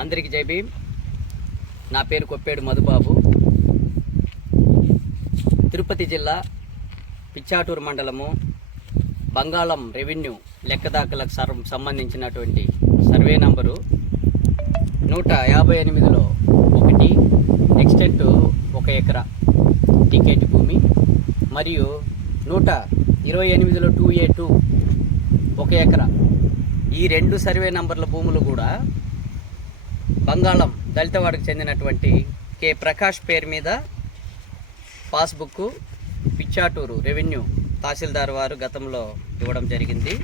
అందరికి జై భీమ్. నా పేరు కొప్పేడు మధుబాబు. తిరుపతి జిల్లా పిచ్చాటూరు మండలము బంగాళం రెవెన్యూ లెక్కదాఖలకు సంబంధించినటువంటి సర్వే నంబరు 158లో 1 ఎక్స్టెంట్ 1 ఎకరా టికెట్ భూమి మరియు 128లో 2A2 1 ఎకరా. ఈ 2 సర్వే నంబర్ల భూములు కూడా బంగాళం దళితవాడకు చెందినటువంటి కె ప్రకాష్ పేరు మీద పాస్బుక్ పిచ్చాటూరు రెవెన్యూ తహసీల్దార్ వారు గతంలో ఇవ్వడం జరిగింది.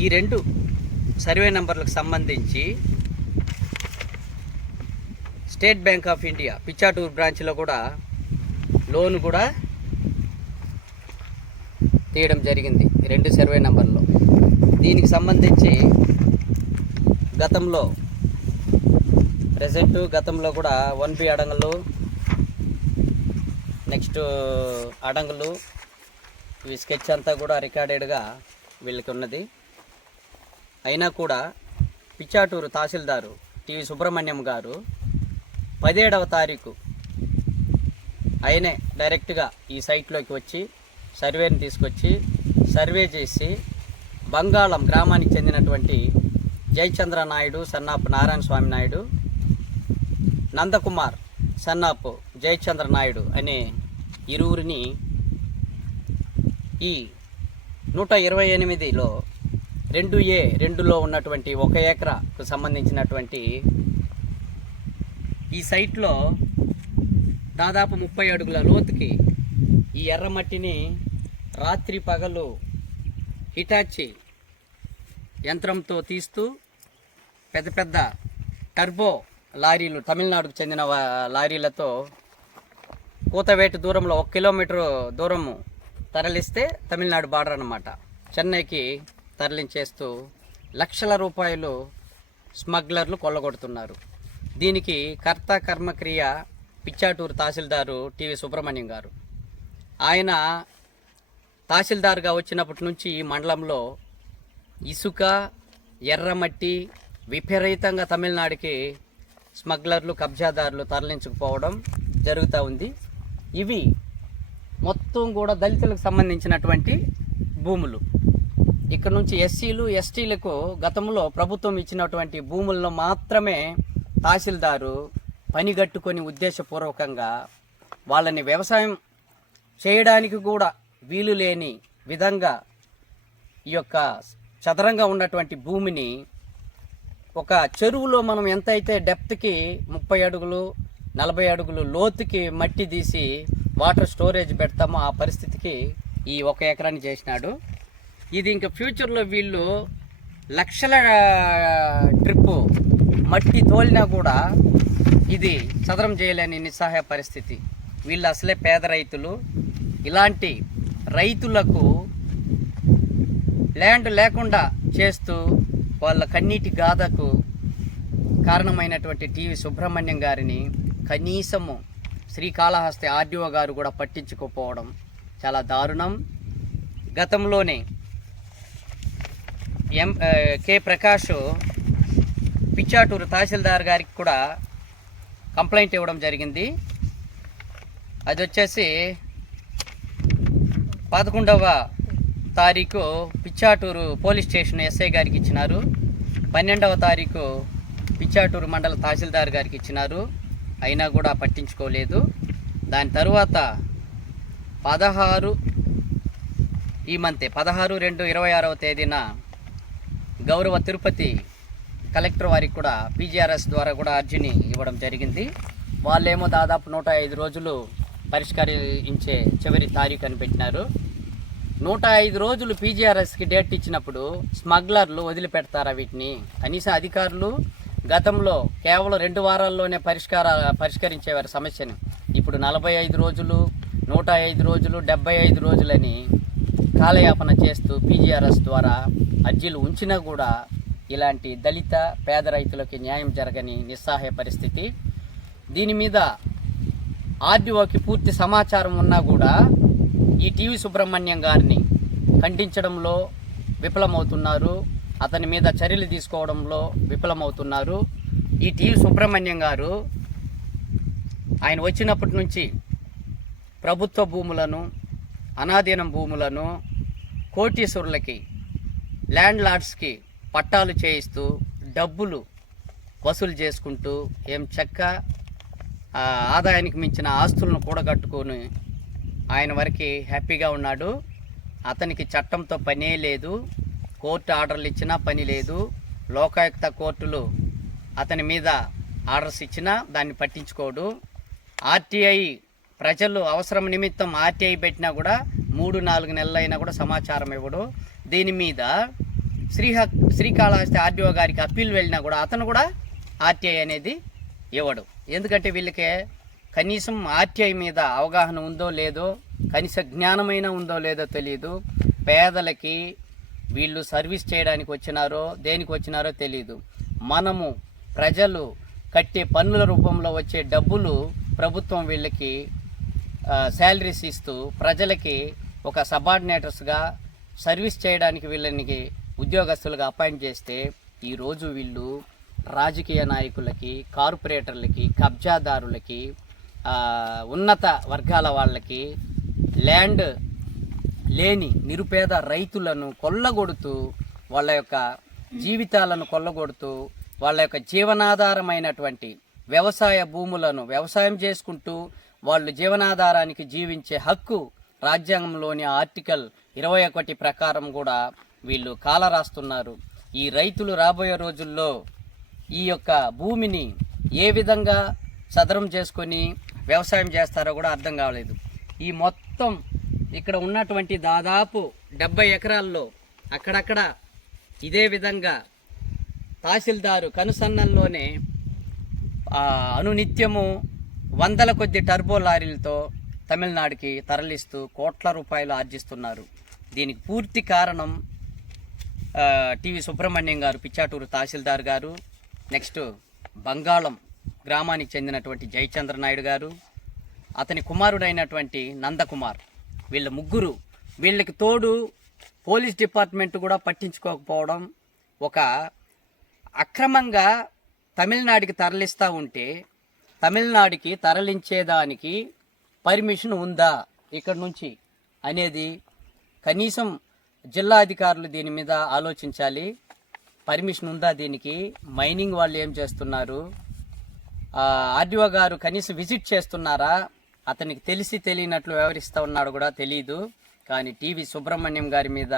ఈ 2 సర్వే నంబర్లకు సంబంధించి state bank of India Pichatur బ్రాంచ్లో కూడా లోన్ కూడా తీయడం జరిగింది 2 సర్వే నంబర్లో. దీనికి సంబంధించి గతంలో కూడా 1B అడంగులు, నెక్స్ట్ అడంగులు, ఇవి స్కెచ్ అంతా కూడా రికార్డెడ్గా వీళ్ళకి ఉన్నది. అయినా కూడా పిచ్చాటూరు తహసీల్దారు టివి సుబ్రహ్మణ్యం గారు 17వ తారీఖు ఆయనే డైరెక్ట్గా ఈ సైట్లోకి వచ్చి సర్వేని తీసుకొచ్చి సర్వే చేసి బంగాళం గ్రామానికి చెందినటువంటి జయచంద్ర నాయుడు సన్నాపు నారాయణ స్వామి నాయుడు, నందకుమార్ సన్నాపు జయచంద్ర నాయుడు అనే ఇరువురిని ఈ 128లో 2A2లో ఉన్నటువంటి 1 ఎకరాకు సంబంధించినటువంటి ఈ సైట్లో దాదాపు 30 అడుగుల లోతుకి ఈ ఎర్రమట్టిని రాత్రి పగలు హిటాచి యంత్రంతో తీస్తూ పెద్ద పెద్ద టర్బో లారీలు, తమిళనాడుకు చెందిన లారీలతో కూతవేటు దూరంలో 1 కిలోమీటర్ దూరము తరలిస్తే తమిళనాడు బార్డర్ అన్నమాట, చెన్నైకి తరలించేస్తూ లక్షల రూపాయలు స్మగ్లర్లు కొల్లగొడుతున్నారు. దీనికి కర్త కర్మక్రియ పిచ్చాటూరు తహసీల్దారు టివి సుబ్రహ్మణ్యం గారు. ఆయన తహసీల్దార్గా వచ్చినప్పటి నుంచి ఈ మండలంలో ఇసుక, ఎర్రమట్టి విపరీతంగా తమిళనాడుకి స్మగ్లర్లు, కబ్జాదారులు తరలించుకుపోవడం జరుగుతూ ఉంది. ఇవి మొత్తం కూడా దళితులకు సంబంధించినటువంటి భూములు. ఇక్కడ నుంచి ఎస్సీలు, ఎస్టీలకు గతంలో ప్రభుత్వం ఇచ్చినటువంటి భూములను మాత్రమే తహసీల్దారు పనిగట్టుకొని ఉద్దేశపూర్వకంగా వాళ్ళని వ్యవసాయం చేయడానికి కూడా వీలు లేని విధంగా ఈ యొక్క చదరంగా ఉన్నటువంటి భూమిని ఒక చెరువులో మనం ఎంతైతే డెప్త్కి 30 అడుగులు 40 అడుగులు లోతుకి మట్టి తీసి వాటర్ స్టోరేజ్ పెడతామో ఆ పరిస్థితికి ఈ 1 ఎకరాన్ని చేసినాడు. ఇది ఇంకా ఫ్యూచర్లో వీళ్ళు లక్షల ట్రిప్పు మట్టి తోలినా కూడా ఇది చదరం చేయలేని నిస్సహాయ పరిస్థితి. వీళ్ళు అసలే పేద రైతులు. ఇలాంటి రైతులకు ల్యాండ్ లేకుండా చేస్తూ వాళ్ళ కన్నీటి గాథకు కారణమైనటువంటి టివి సుబ్రహ్మణ్యం గారిని కనీసము శ్రీకాళహస్తి ఆర్డీఓ గారు కూడా పట్టించుకోకపోవడం చాలా దారుణం. గతంలోనే కె ప్రకాష్ పిచ్చాటూరు తహసీల్దార్ గారికి కూడా కంప్లైంట్ ఇవ్వడం జరిగింది. అది వచ్చేసి 11వ తారీఖు పిచ్చాటూరు పోలీస్ స్టేషన్ ఎస్ఐ గారికి ఇచ్చినారు. 12వ తారీఖు పిచ్చాటూరు మండల తహసీల్దార్ గారికి ఇచ్చినారు. అయినా కూడా పట్టించుకోలేదు. దాని తరువాత 16/2/26వ తేదీన గౌరవ తిరుపతి కలెక్టర్ వారికి కూడా పీజీఆర్ఎస్ ద్వారా కూడా అర్జీని ఇవ్వడం జరిగింది. వాళ్ళేమో దాదాపు 105 రోజులు పరిష్కరించే చివరి తారీఖు అని పెట్టినారు. 105 రోజులు పీజీఆర్ఎస్కి డేట్ ఇచ్చినప్పుడు స్మగ్లర్లు వదిలిపెడతారా వీటిని? కనీసం అధికారులు గతంలో కేవలం 2 వారాల్లోనే పరిష్కరించేవారు సమస్యను. ఇప్పుడు 45 రోజులు, 105 రోజులు, 75 రోజులని కాలయాపన చేస్తూ పీజీఆర్ఎస్ ద్వారా అర్జీలు ఉంచినా కూడా ఇలాంటి దళిత పేద రైతులకి న్యాయం జరగని నిస్సహాయ పరిస్థితి. దీని మీద ఆర్డీఓకి పూర్తి సమాచారం ఉన్నా కూడా ఈ టివి సుబ్రహ్మణ్యం గారిని ఖండించడంలో విఫలమవుతున్నారు. అతని మీద చర్యలు తీసుకోవడంలో విఫలమవుతున్నారు. ఈ టీవీ సుబ్రహ్మణ్యం గారు ఆయన వచ్చినప్పటి నుంచి ప్రభుత్వ భూములను, అనాధీనం భూములను కోటీశ్వరులకి, ల్యాండ్ లార్డ్స్కి పట్టాలు చేయిస్తూ డబ్బులు వసూలు చేసుకుంటూ ఆదాయానికి మించిన ఆస్తులను కూడగట్టుకొని ఆయన వరకు హ్యాపీగా ఉన్నాడు. అతనికి చట్టంతో పనే లేదు, కోర్టు ఆర్డర్లు ఇచ్చినా పని లేదు, లోకాయుక్త కోర్టులు అతని మీద ఆర్డర్స్ ఇచ్చినా దాన్ని పట్టించుకోడు. ఆర్టీఐ ప్రజలు అవసరం నిమిత్తం ఆర్టీఐ పెట్టినా కూడా 3-4 నెలలైనా కూడా సమాచారం ఇవ్వడు. దీని మీద శ్రీకాళహస్తి ఆర్డీఓ గారికి అప్పీల్ వెళ్ళినా కూడా అతను కూడా ఆర్టీఐ అనేది ఇవ్వడు. ఎందుకంటే వీళ్ళకి కనీసం ఆర్టీఐ మీద అవగాహన ఉందో లేదో, కనీస జ్ఞానమైనా ఉందో లేదో తెలియదు. పేదలకి వీళ్ళు సర్వీస్ చేయడానికి వచ్చినారో దేనికి వచ్చినారో తెలియదు. మనము ప్రజలు కట్టే పన్నుల రూపంలో వచ్చే డబ్బులు ప్రభుత్వం వీళ్ళకి శాలరీస్ ఇస్తూ ప్రజలకి ఒక సబార్డినేటర్స్గా సర్వీస్ చేయడానికి వీళ్ళని ఉద్యోగస్తులుగా అపాయింట్ చేస్తే ఈరోజు వీళ్ళు రాజకీయ నాయకులకి, కార్పొరేటర్లకి, కబ్జాదారులకి, ఉన్నత వర్గాల వాళ్ళకి, ల్యాండ్ లేని నిరుపేద రైతులను కొల్లగొడుతూ వాళ్ళ యొక్క జీవితాలను కొల్లగొడుతూ వాళ్ళ యొక్క జీవనాధారమైనటువంటి వ్యవసాయ భూములను వ్యవసాయం చేసుకుంటూ వాళ్ళు జీవనాధారానికి జీవించే హక్కు రాజ్యాంగంలోని ఆర్టికల్ 21 ప్రకారం కూడా వీళ్ళు కాలరాస్తున్నారు. ఈ రైతులు రాబోయే రోజుల్లో ఈ యొక్క భూమిని ఏ విధంగా సదరం చేసుకొని వ్యవసాయం చేస్తారో కూడా అర్థం కావలేదు. ఈ మొత్తం ఇక్కడ ఉన్నటువంటి దాదాపు 70 ఎకరాల్లో అక్కడక్కడ ఇదే విధంగా తహసీల్దారు కనుసన్నల్లోనే అనునిత్యము 100 కొద్ది టర్బో లారీలతో తమిళనాడుకి తరలిస్తూ కోట్ల రూపాయలు ఆర్జిస్తున్నారు. దీనికి పూర్తి కారణం టీవీ సుబ్రహ్మణ్యం గారు, పిచ్చాటూరు తహసీల్దార్ గారు, నెక్స్ట్ బంగాళం గ్రామానికి చెందినటువంటి జయచంద్ర నాయుడు గారు, అతని కుమారుడైనటువంటి నందకుమార్, వీళ్ళ ముగ్గురు. వీళ్ళకి తోడు పోలీస్ డిపార్ట్మెంట్ కూడా పట్టించుకోకపోవడం. ఒక అక్రమంగా తమిళనాడుకి తరలిస్తూ ఉంటే తమిళనాడుకి తరలించేదానికి పర్మిషన్ ఉందా ఇక్కడ నుంచి అనేది కనీసం జిల్లా అధికారులు దీని మీద ఆలోచించాలి. పర్మిషన్ ఉందా దీనికి? మైనింగ్ వాళ్ళు ఏం చేస్తున్నారు? ఆర్డీఓ గారు కనీసం విజిట్ చేస్తున్నారా? అతనికి తెలిసి తెలియనట్లు వ్యవహరిస్తూ ఉన్నాడు కూడా తెలియదు. కానీ టీవీ సుబ్రహ్మణ్యం గారి మీద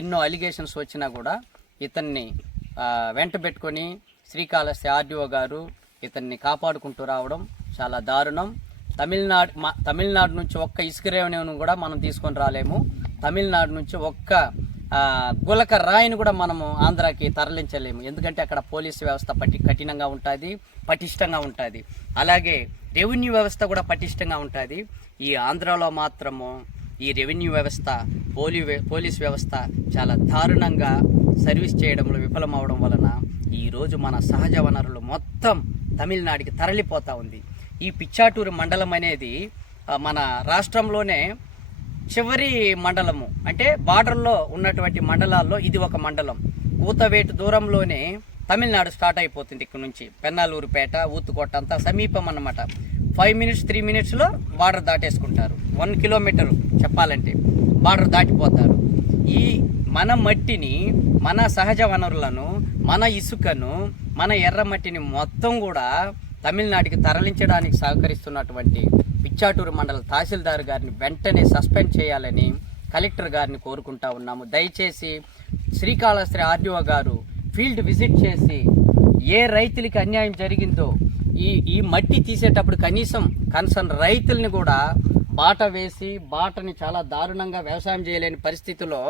ఎన్నో అలిగేషన్స్ వచ్చినా కూడా ఇతన్ని వెంట పెట్టుకొని శ్రీకాళహస్తి ఆర్డీఓ గారు ఇతన్ని కాపాడుకుంటూ రావడం చాలా దారుణం. తమిళనాడు నుంచి ఒక్క ఇసుక రేవణ్యం కూడా మనం తీసుకొని రాలేము. తమిళనాడు నుంచి ఒక్క గులక రాయిని కూడా మనము ఆంధ్రాకి తరలించలేము. ఎందుకంటే అక్కడ పోలీసు వ్యవస్థ కఠినంగా ఉంటుంది, పటిష్టంగా ఉంటుంది. అలాగే రెవెన్యూ వ్యవస్థ కూడా పటిష్టంగా ఉంటుంది. ఈ ఆంధ్రాలో మాత్రము ఈ రెవెన్యూ వ్యవస్థ, పోలీస్ వ్యవస్థ చాలా దారుణంగా సర్వీస్ చేయడంలో విఫలమవడం వలన ఈరోజు మన సహజ వనరులు మొత్తం తమిళనాడుకి తరలిపోతూ ఉంది. ఈ పిచ్చాటూరు మండలం అనేది మన రాష్ట్రంలోనే చివరి మండలము, అంటే బార్డర్లో ఉన్నటువంటి మండలాల్లో ఇది ఒక మండలం. కూతవేటు దూరంలోనే తమిళనాడు స్టార్ట్ అయిపోతుంది. ఇక్కడ నుంచి పెన్నాలూరుపేట, ఊతుకోట అంతా సమీపం అన్నమాట. 5 minutes 3 minutesలో బార్డర్ దాటేసుకుంటారు. 1 kilometer చెప్పాలంటే బార్డర్ దాటిపోతారు. ఈ మన మట్టిని, మన సహజ వనరులను, మన ఇసుకను, మన ఎర్రమట్టిని మొత్తం కూడా తమిళనాడుకి తరలించడానికి సహకరిస్తున్నటువంటి పిచ్చాటూరు మండల తహసీల్దార్ గారిని వెంటనే సస్పెండ్ చేయాలని కలెక్టర్ గారిని కోరుకుంటా ఉన్నాము. దయచేసి శ్రీకాళహస్తి ఆర్డీఓ గారు ఫీల్డ్ విజిట్ చేసి ఏ రైతులకి అన్యాయం జరిగిందో ఈ మట్టి తీసేటప్పుడు కనీసం కన్సర్న్ రైతుల్ని కూడా బాట వేసి, బాటని చాలా దారుణంగా వ్యవసాయం చేయలేని పరిస్థితిలో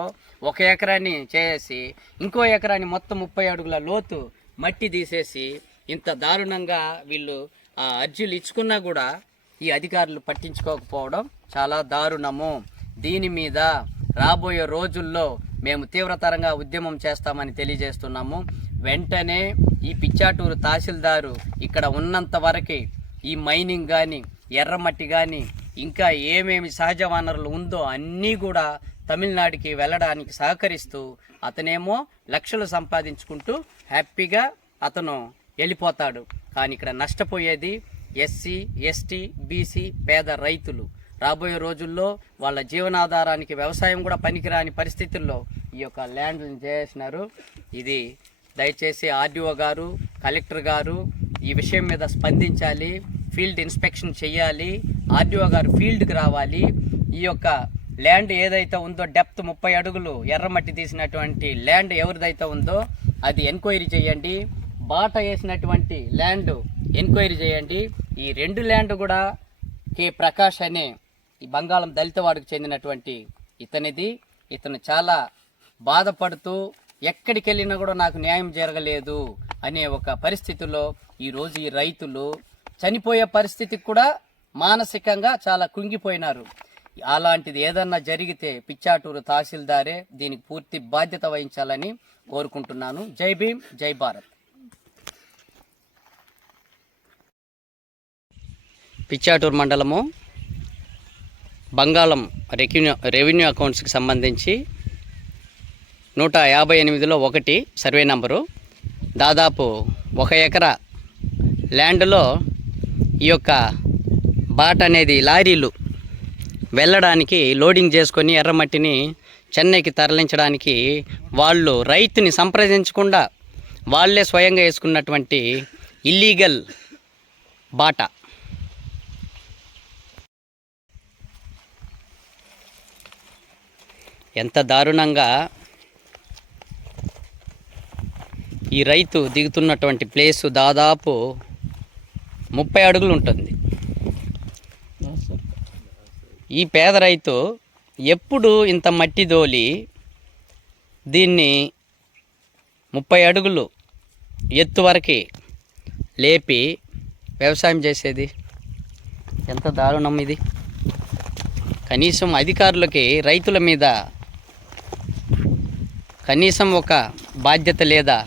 1 ఎకరాన్ని చేసి ఇంకో ఎకరాన్ని మొత్తం 30 అడుగుల లోతు మట్టి తీసేసి ఇంత దారుణంగా వీళ్ళు అర్జీలు ఇచ్చుకున్నా కూడా ఈ అధికారులు పట్టించుకోకపోవడం చాలా దారుణము. దీని మీద రాబోయే రోజుల్లో మేము తీవ్రతరంగా ఉద్యమం చేస్తామని తెలియజేస్తున్నాము. వెంటనే ఈ పిచ్చాటూరు తహసీల్దారు ఇక్కడ ఉన్నంత వరకు ఈ మైనింగ్ కానీ, ఎర్రమట్టి కానీ, ఇంకా ఏమేమి సహజ వనరులు ఉందో అన్నీ కూడా తమిళనాడుకి వెళ్ళడానికి సహకరిస్తూ అతనేమో లక్షలు సంపాదించుకుంటూ హ్యాపీగా అతను వెళ్ళిపోతాడు. కానీ ఇక్కడ నష్టపోయేది ఎస్సీ, ఎస్టీ, బీసీ, పేద రైతులు. రాబోయే రోజుల్లో వాళ్ళ జీవనాధారానికి వ్యవసాయం కూడా పనికిరాని పరిస్థితుల్లో ఈ యొక్క ల్యాండ్లను చేసినారు. ఇది దయచేసి ఆర్డీఓ గారు, కలెక్టర్ గారు ఈ విషయం మీద స్పందించాలి, ఫీల్డ్ ఇన్స్పెక్షన్ చేయాలి, ఆర్డీఓ గారు ఫీల్డ్కి రావాలి. ఈ యొక్క ల్యాండ్ ఏదైతే ఉందో డెప్త్ 30 అడుగులు ఎర్రమట్టి తీసినటువంటి ల్యాండ్ ఎవరిదైతే ఉందో అది ఎంక్వైరీ చేయండి. బాట వేసినటువంటి ల్యాండ్ ఎంక్వైరీ చేయండి. ఈ 2 ల్యాండ్ కూడా కె ప్రకాష్ అనే ఈ బంగాళం దళితవాడికి చెందినటువంటి ఇతనిది. ఇతను చాలా బాధపడుతూ ఎక్కడికి వెళ్ళినా కూడా నాకు న్యాయం జరగలేదు అనే ఒక పరిస్థితిలో ఈరోజు ఈ రైతులు చనిపోయే పరిస్థితికి కూడా మానసికంగా చాలా కుంగిపోయినారు. అలాంటిది ఏదన్నా జరిగితే పిచ్చాటూరు తహసీల్దారే దీనికి పూర్తి బాధ్యత వహించాలని కోరుకుంటున్నాను. జై భీమ్, జై భారత్. పిచ్చాటూరు మండలము బంగాళం రెవెన్యూ అకౌంట్స్కి సంబంధించి 158లో 1 సర్వే నంబరు. దాదాపు 1 ఎకరా ల్యాండ్లో ఈ యొక్క బాట అనేది లారీలు వెళ్ళడానికి లోడింగ్ చేసుకొని ఎర్రమట్టిని చెన్నైకి తరలించడానికి వాళ్ళు రైతుని సంప్రదించకుండా వాళ్ళే స్వయంగా వేసుకున్నటువంటి ఇల్లీగల్ బాట. ఎంత దారుణంగా ఈ రైతు దిగుతున్నటువంటి ప్లేసు దాదాపు 30 అడుగులు ఉంటుంది. ఈ పేద రైతు ఎప్పుడు ఇంత మట్టి దోలి దీన్ని 30 అడుగులు ఎత్తు వరకు లేపి వ్యవసాయం చేసేది? ఎంత దారుణం ఇది! కనీసం అధికారులకి రైతుల మీద కనీసం ఒక బాధ్యత లేదా?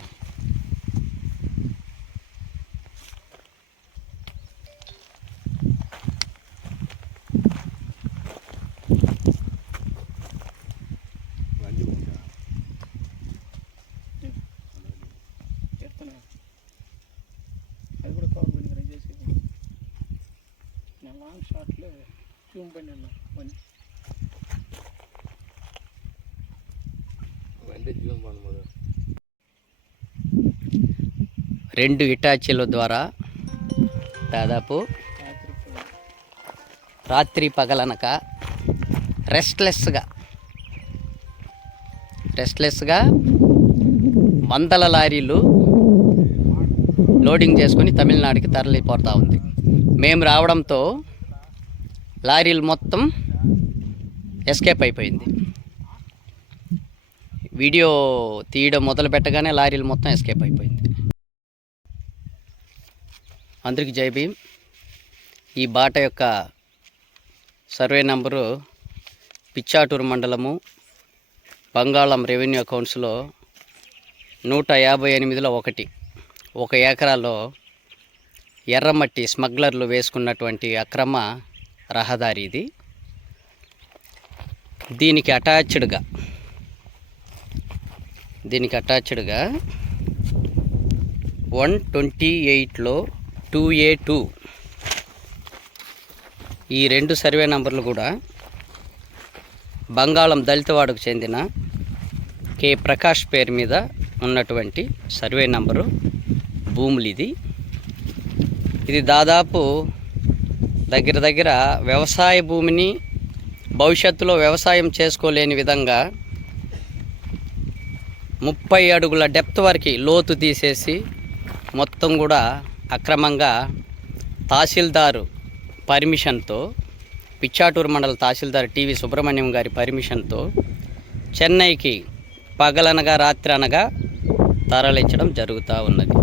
లాంగ్ షాట్లో ట్యూన్ పని అన్న పని 2 ఇటాచీల ద్వారా దాదాపు రాత్రి పగలనక రెస్ట్లెస్గా వందల లారీలు లోడింగ్ చేసుకొని తమిళనాడుకి తరలిపోతూ ఉంది. మేము రావడంతో లారీలు మొత్తం ఎస్కేప్ అయిపోయింది. వీడియో తీయడం మొదలు పెట్టగానే లారీలు మొత్తం ఎస్కేప్ అయిపోయింది. అందరికీ జై భీమ్. ఈ బాట యొక్క సర్వే నంబరు పిచ్చాటూరు మండలము బంగాళం రెవెన్యూ అకౌంట్స్లో 158లో 1 ఎకరాలో ఎర్రమట్టి స్మగ్లర్లు వేసుకున్నటువంటి అక్రమ రహదారి ఇది. దీనికి అటాచ్డ్గా 128లో 2A2 ఈ 2 సర్వే నంబర్లు కూడా బంగాళం దళితవాడకు చెందిన కె ప్రకాష్ పేరు మీద ఉన్నటువంటి సర్వే నంబరు భూములు. ఇది దాదాపు దగ్గర వ్యవసాయ భూమిని భవిష్యత్తులో వ్యవసాయం చేసుకోలేని విధంగా 30 అడుగుల డెప్త్ వరకు లోతు తీసేసి మొత్తం కూడా అక్రమంగా తహసీల్దారు పర్మిషన్తో, పిచ్చాటూరు మండల తహసీల్దార్ టీవీ సుబ్రహ్మణ్యం గారి పర్మిషన్తో చెన్నైకి పగలనగా రాత్రి అనగా తరలించడం జరుగుతూ ఉన్నది.